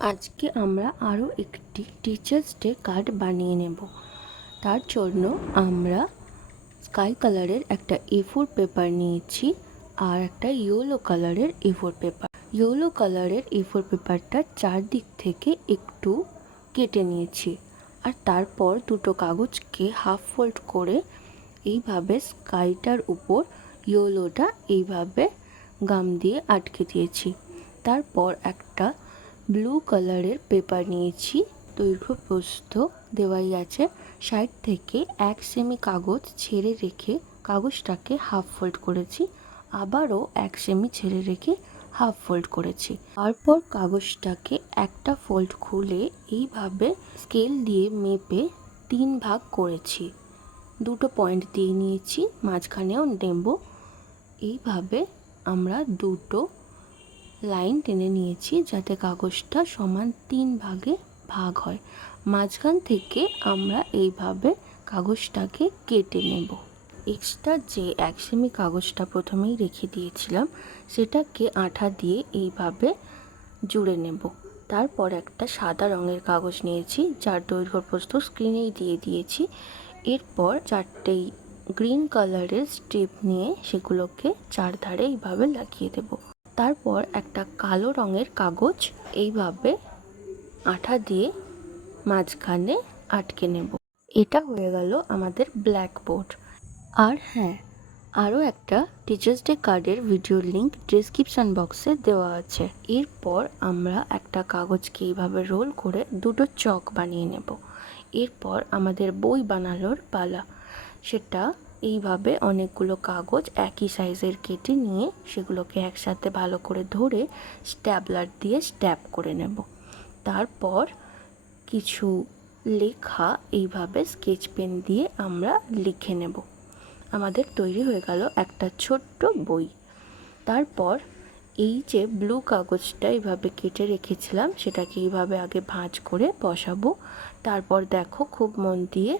আজকে আমরা আরও একটি টিচার্স ডে কার্ড বানিয়ে নেব। তার জন্য আমরা স্কাই কালারের একটা A4 পেপার নিয়েছি আর একটা ইয়েলো কালারের A4 পেপার। ইয়েলো কালারের A4 পেপারটা চারদিক থেকে একটু কেটে নিয়েছি আর তারপর দুটো কাগজকে হাফ ফোল্ড করে এইভাবে স্কাইটার উপর ইয়েলোটা এইভাবে গাম দিয়ে আটকে দিয়েছি। তারপর একটা ব্লু কালারের পেপার নিয়েছি, দৈর্ঘ্য প্রস্থ দেওয়াই আছে। সাইড থেকে 1 সেমি কাগজ ছেড়ে রেখে কাগজটাকে হাফ ফোল্ড করেছি, আবারও 1 সেমি ছেড়ে রেখে হাফ ফোল্ড করেছি। তারপর কাগজটাকে একটা ফোল্ড খুলে এইভাবে স্কেল দিয়ে মেপে 3 ভাগ করেছি। দুটো পয়েন্ট দিয়ে নিয়েছি, মাঝখানেও নেব। এইভাবে আমরা দুটো লাইন টেনে নিয়েছি যাতে কাগজটা সমান 3 ভাগে ভাগ হয়। মাঝখান থেকে আমরা এইভাবে কাগজটাকে কেটে নেব। এক্সট্রা যে 1 সেমি কাগজটা প্রথমেই রেখে দিয়েছিলাম সেটাকে আঠা দিয়ে এইভাবে জুড়ে নেব। তারপর একটা সাদা রঙের কাগজ নিয়েছি যার দৈর্ঘ্য প্রস্থ স্ক্রিনেই দিয়ে দিয়েছি। এরপর 4টে গ্রিন কালারের স্ট্রিপ নিয়ে সেগুলোকে চারধারে এইভাবে লাগিয়ে দেব। তারপর একটা কালো রঙের কাগজ এইভাবে আঠা দিয়ে মাঝখানে আটকে নেব। এটা হয়ে গেল আমাদের ব্ল্যাকবোর্ড। আর হ্যাঁ, আরও একটা টিচার্স ডে কার্ডের ভিডিও লিঙ্ক ডেসক্রিপশন বক্সে দেওয়া আছে। এরপর আমরা একটা কাগজকে এইভাবে রোল করে দুটো চক বানিয়ে নেব। এরপর আমাদের বই বানানোর পালা। সেটা এইভাবে অনেকগুলো কাগজ একই সাইজের কেটে নিয়ে সেগুলোকে একসাথে ভালো করে ধরে স্ট্যাপলার দিয়ে স্ট্যাপ করে নেব। তারপর কিছু লেখা এইভাবে স্কেচ পেন দিয়ে আমরা লিখে নেব। আমাদের তৈরি হয়ে গেল একটা ছোট্ট বই। তারপর এই যে ব্লু কাগজটা এইভাবে কেটে রেখেছিলাম সেটাকে এইভাবে আগে ভাঁজ করে বসাবো। তারপর দেখো খুব মন দিয়ে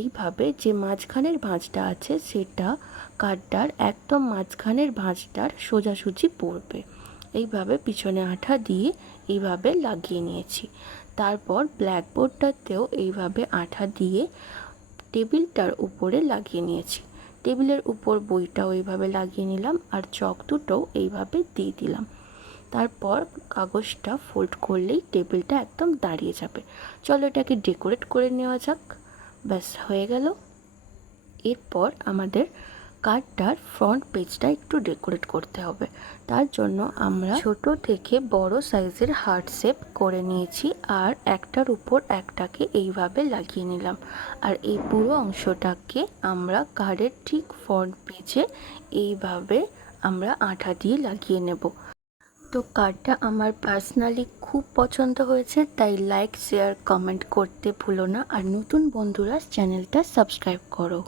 এইভাবে যে মাঝখানের ভাঁজটা আছে সেটা কার্ডটার একদম মাঝখানের ভাঁজটার সোজাসুজি পড়বে। এইভাবে পিছনে আঠা দিয়ে এইভাবে লাগিয়ে নিয়েছি। তারপর ব্ল্যাকবোর্ডটাতেও এইভাবে আঠা দিয়ে টেবিলটার উপরে লাগিয়ে নিয়েছি। টেবিলের উপর বইটাও এইভাবে লাগিয়ে নিলাম আর চক দুটোও এইভাবে দিয়ে দিলাম। তারপর কাগজটা ফোল্ড করলেই টেবিলটা একদম দাঁড়িয়ে যাবে। চলো এটাকে ডেকোরেট করে নেওয়া যাক। ব্যাস হয়ে গেল। এরপর আমাদের কার্ডটার ফ্রন্ট পেজটা একটু ডেকোরেট করতে হবে। তার জন্য আমরা ছোট থেকে বড় সাইজের হার্ট শেপ করে নিয়েছি আর একটার উপর একটাকে এইভাবে লাগিয়ে নিলাম। আর এই পুরো অংশটাকে আমরা কার্ডের ঠিক ফ্রন্ট পেজে এইভাবে আমরা আঠা দিয়ে লাগিয়ে নেব। তো কার্ডটা আমার পার্সোনালি খুব পছন্দ হয়েছে, তাই লাইক শেয়ার কমেন্ট করতে ভুলো না। আর নতুন বন্ধুরা চ্যানেলটা সাবস্ক্রাইব করো।